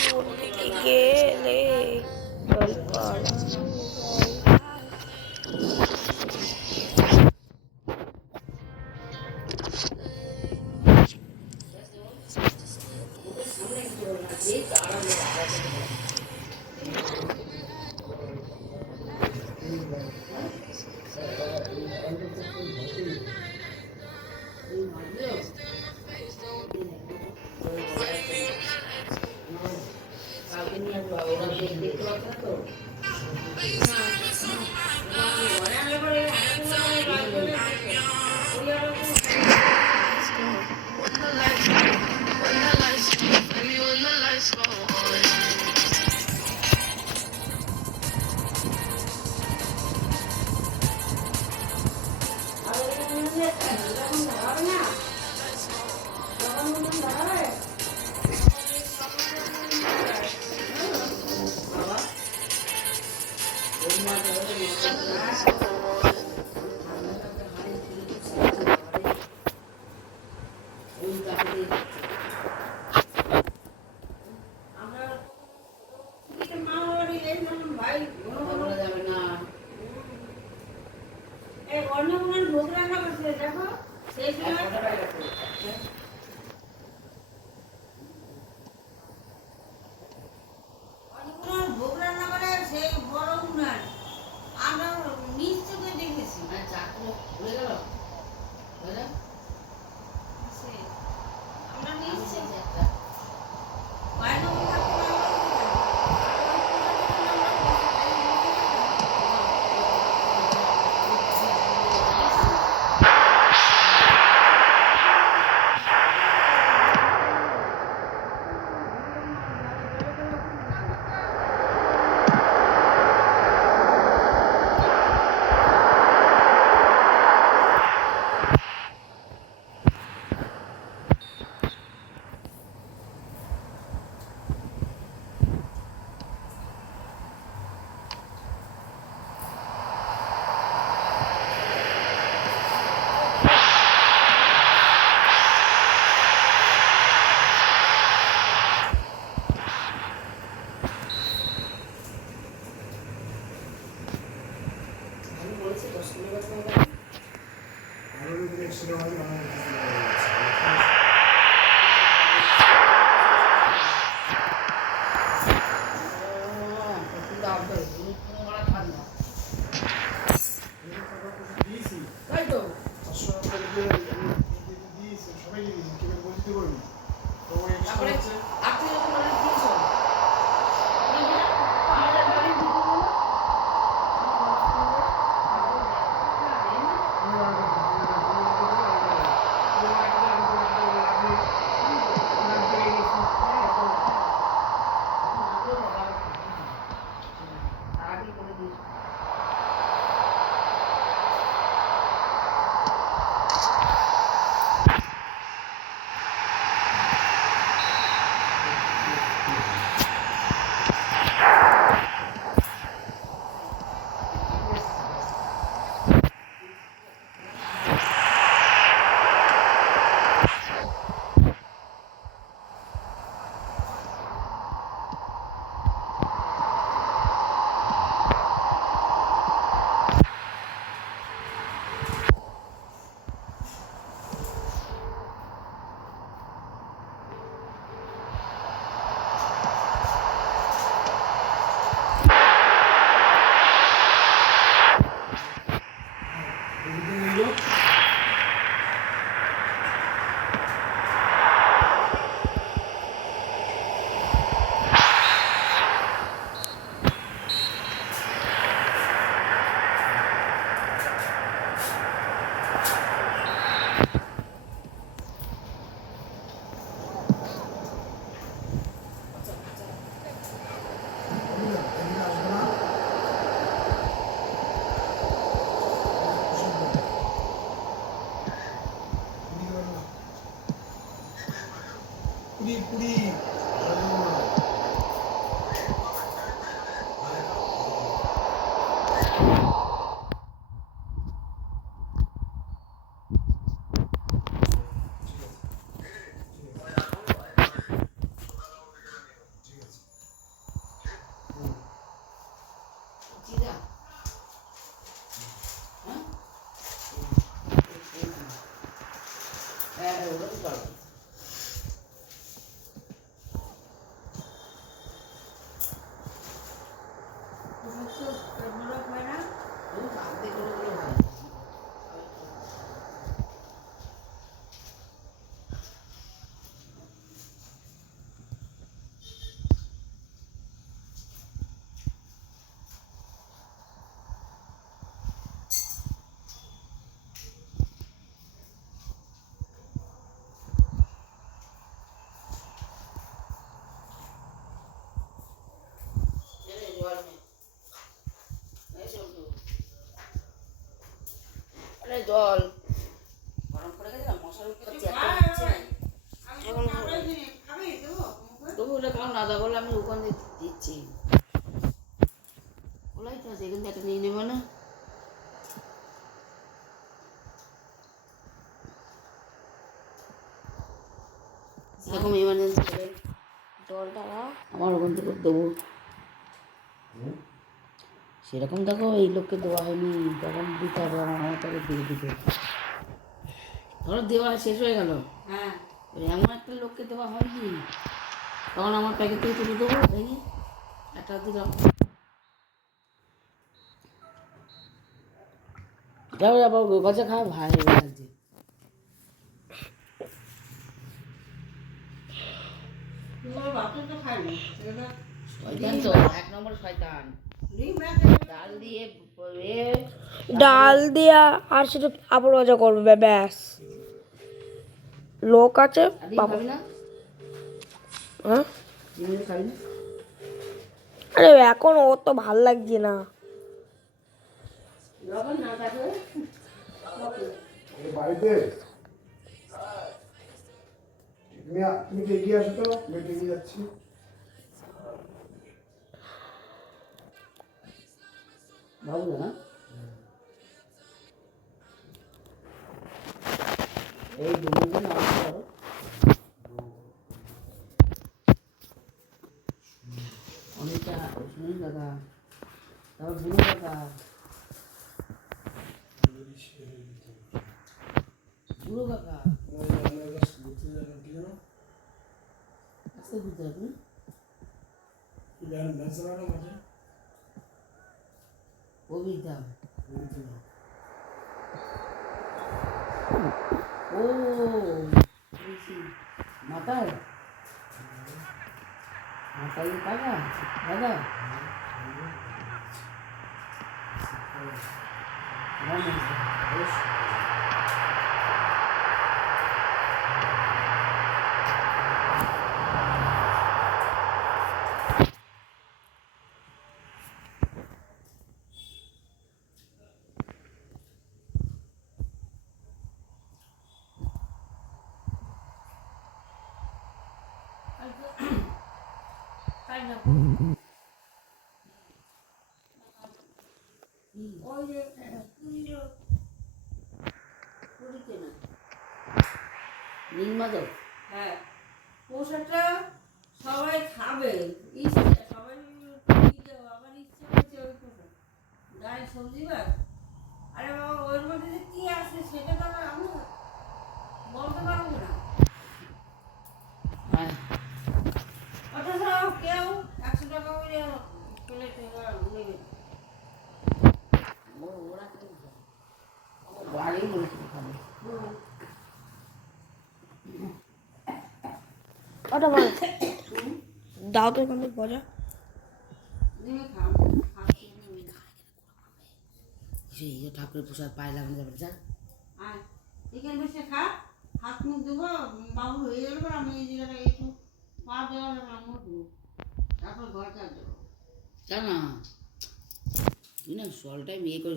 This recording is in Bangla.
জলদি গেলে জল পাড়া জল নে। এই সন্টু, আরে জল গরম করে গেছে না, মশার উপর এত হচ্ছে। এখন হবে। তবু ওটা খাও না, দা বলে আমি ওখান থেকে দিচ্ছি। ওলাই তো আছে, এখান থেকে একটা নিয়ে নেবো না। এরকম এমার্জেন্সি হলে জলটা দাও। আমার ওখান থেকে দেবো। সেরকম দেখো এই লোককে দেওয়া হয়নি, তখন দিতে হবে আমার তাকে দিয়ে দিতে। ধরো দেওয়া শেষ হয়ে গেল, হ্যাঁ, এমন একটা লোককে দেওয়া হয়নি, তখন আমার প্যাকেট থেকে তুলে দেবো ভেঙে একটা দিলাম। যাও আবার গজা খাওয়া ভাই লাগছে। শয়তান তো, 1 নম্বর শয়তান। ডাল দিয়ে ডাল দিয়া আর শুধু পাপড় ভাজা করবে ব্যাস। লোক আছে খাবি না? হ্যাঁ, খাবি না? আরে এখন ও তো ভাল লাগছে না। বাড়িতে তুমি এগিয়ে আসো তো, মেটে নিয়ে যাচ্ছি। ভালো না? এই দুজন আসো। অনেকটা শুনুন দাদা, তারপর বুড়ো কাকা, বুড়ো কাকা আস্তে বুঝতে হবে। কবিতা ও মাতাল মাতাল কাকা দাদা নীলমাধব, হ্যাঁ, পোষাটা সবাই খাবে, সবাই আবার ইচ্ছে হচ্ছে ওই পোষা ডাল সবজি ভাত। আরে বাবা, ওর মধ্যে যে কি আছে সেটা তো আমি বলতে পারবো না। অথচ কেউ 100 টাকা করে প্লেট নেবে। ওরা বাড়ি বলছে খাবে। ওটা বল দাও তো এখান থেকে গজা। ঠাকুরের প্রসাদ পায়ে লাগানো যাবে যা। আর এখানে বসে খা, হাত মুখ দেবো, বাবু হয়ে যাবে। আমি এই জায়গাটা একটু পা দেওয়া মুখ দেবো, তারপর ঘর চার দেবো। তা না তুই না সল টাইম ইয়ে করে